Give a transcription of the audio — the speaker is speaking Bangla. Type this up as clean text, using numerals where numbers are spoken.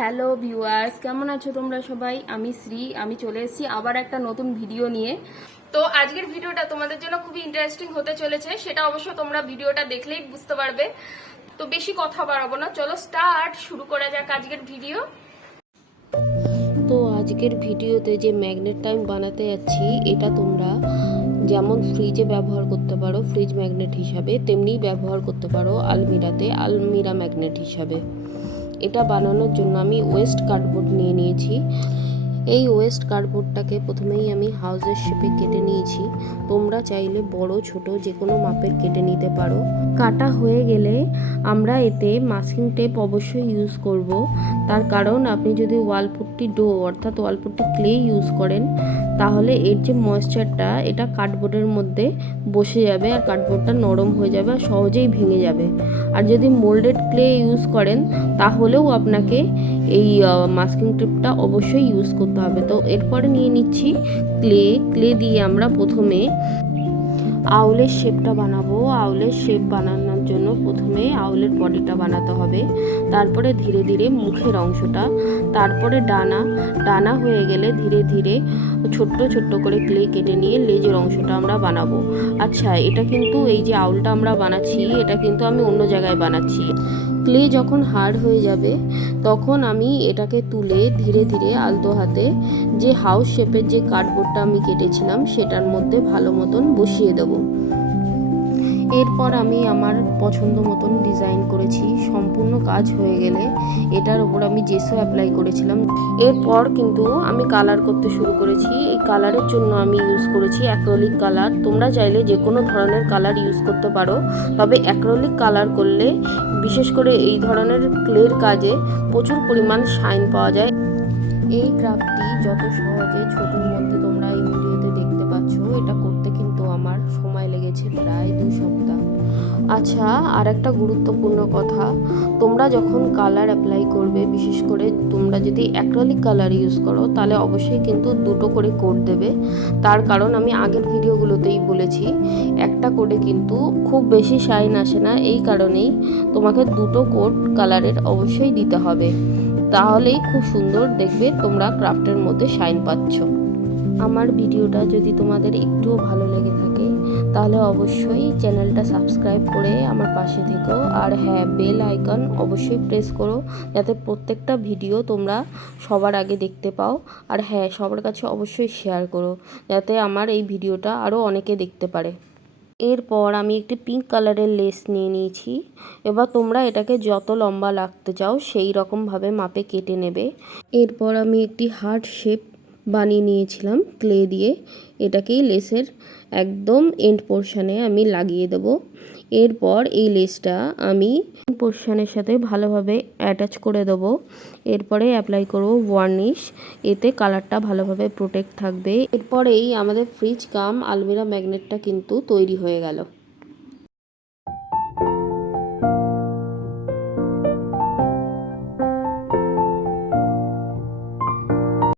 হ্যালো ভিউয়ার্স, কেমন আছো তোমরা সবাই? আমি শ্রী, আমি চলে এসেছি আবার একটা নতুন ভিডিও নিয়ে। তো আজকের ভিডিওটা তোমাদের জন্য খুবই ইন্টারেস্টিং হতে চলেছে, সেটা অবশ্য তোমরা ভিডিওটা দেখলেই বুঝতে পারবে। তো বেশি কথা বাড়াবো না, চলো শুরু করা যাক আজকের ভিডিও। তো আজকের ভিডিওতে যে ম্যাগনেটটা আমি বানাতে যাচ্ছি, এটা তোমরা যেমন ফ্রিজে ব্যবহার করতে পারো ফ্রিজ ম্যাগনেট হিসাবে, তেমনি ব্যবহার করতে পারো আলমিরাতে আলমিরা ম্যাগনেট হিসাবে। এটা বানানোর জন্য আমি ওয়েস্ট কার্ডবোর্ড নিয়ে নিয়েছি। এই ওয়েস্ট কার্ডবোর্ডটাকে প্রথমেই আমি হাউসের শেপে কেটে নিয়েছি। তোমরা চাইলে বড় ছোট যে কোনো মাপের কেটে নিতে পারো। কাটা হয়ে গেলে আমরা এতে মাস্কিং টেপ অবশ্যই ইউজ করব। তার কারণ আপনি যদি ওয়ালপুট্টি ডো অর্থাৎ ওয়ালপুট্টি ক্লে ইউজ করেন, তাহলে এর যে ময়েশ্চারটা এটা কার্ডবোর্ডের মধ্যে বসে যাবে আর কার্ডবোর্ডটা নরম হয়ে যাবে আর সহজেই ভেঙে যাবে। আর যদি মোল্ডেড ক্লে ইউজ করেন তাহলেও আপনাকে এই মাস্কিং টেপটা অবশ্যই ইউজ করতে হবে। তো এরপরে নিয়ে নিচ্ছি ক্লে দিয়ে আমরা প্রথমে আউলের শেপটা বানাবো। আউলের শেপ বানানোর জন্য প্রথমে আউলের বডিটা বানাতে হবে, তারপরে ধীরে ধীরে মুখের অংশটা, তারপরে ডানা হয়ে গেলে ধীরে ধীরে ছোট্ট ছোট্ট করে ক্লে কেটে নিয়ে লেজের অংশটা আমরা বানাবো। আচ্ছা, এটা কিন্তু এই যে আউলটা আমরা বানাচ্ছি, এটা কিন্তু আমি অন্য জায়গায় বানাচ্ছি। ক্লে যখন হার্ড হয়ে যাবে তখন আমি এটাকে তুলে ধীরে ধীরে আলতো হাতে যে হাউস শেপের যে কার্ডবোর্ডটা আমি কেটেছিলাম সেটার মধ্যে ভালো মতন বসিয়ে দেবো। এরপর আমি আমার পছন্দ মতন ডিজাইন করেছি। সম্পূর্ণ কাজ হয়ে গেলে এটার ওপর আমি জেসো অ্যাপ্লাই করেছিলাম। এরপর কিন্তু আমি কালার করতে শুরু করেছি। এই কালারের জন্য আমি ইউজ করেছি অ্যাক্রিলিক কালার। তোমরা চাইলে যে কোনো ধরনের কালার ইউজ করতে পারো, তবে অ্যাক্রিলিক কালার করলে বিশেষ করে এই ধরনের ক্লের কাজে প্রচুর পরিমাণ শাইন পাওয়া যায়। এই ক্রাফটটি যত সহজে ছোটোর মধ্যে তোমরা এই ভিডিওতে দেখতে পাচ্ছ, এটা করতে কিন্তু আমার সময় লেগেছে প্রায় 2 সপ্তাহ। আচ্ছা, আর একটা গুরুত্বপূর্ণ কথা, তোমরা যখন কালার অ্যাপ্লাই করবে, বিশেষ করে তোমরা যদি অ্যাক্রিলিক কালার ইউজ করো, তাহলে অবশ্যই কিন্তু 2টো করে কোট দেবে। তার কারণ আমি আগের ভিডিওগুলোতেই বলেছি, একটা কোটে কিন্তু খুব বেশি শাইন আসে না। এই কারণেই তোমাকে 2টো কোট কালারের অবশ্যই দিতে হবে, তাহলেই খুব সুন্দর দেখবে তোমরা ক্রাফটের মধ্যে শাইন পাচ্ছ। আমার ভিডিওটা যদি তোমাদের একটুও ভালো লেগে থাকে তাহলে অবশ্যই চ্যানেলটা সাবস্ক্রাইব করে আমার পাশে থেকো। আর হ্যাঁ, বেল আইকন অবশ্যই প্রেস করো যাতে প্রত্যেকটা ভিডিও তোমরা সবার আগে দেখতে পাও। আর হ্যাঁ, সবার কাছে অবশ্যই শেয়ার করো যাতে আমার এই ভিডিওটা আরও অনেকে দেখতে পারে। এরপর আমি একটি পিঙ্ক কালারের লেস নিয়ে নিয়েছি। এবার তোমরা এটাকে যত লম্বা রাখতে চাও সেই রকমভাবে মাপে কেটে নেবে। এরপর আমি একটি হার্ট শেপ বানিয়ে নিয়েছিলাম ক্লে দিয়ে, এটাকেই লেসের একদম এন্ড পোর্শনে আমি লাগিয়ে দেব। এরপর এই লেসটা আমি পোর্শনের সাথে ভালোভাবে অ্যাটাচ করে দেবো। এরপরে অ্যাপ্লাই করব ওয়ার্নিশ, এতে কালারটা ভালোভাবে প্রোটেক্ট থাকবে। এরপরেই আমাদের ফ্রিজ কাম আলমিরা ম্যাগনেটটা কিন্তু তৈরি হয়ে গেল।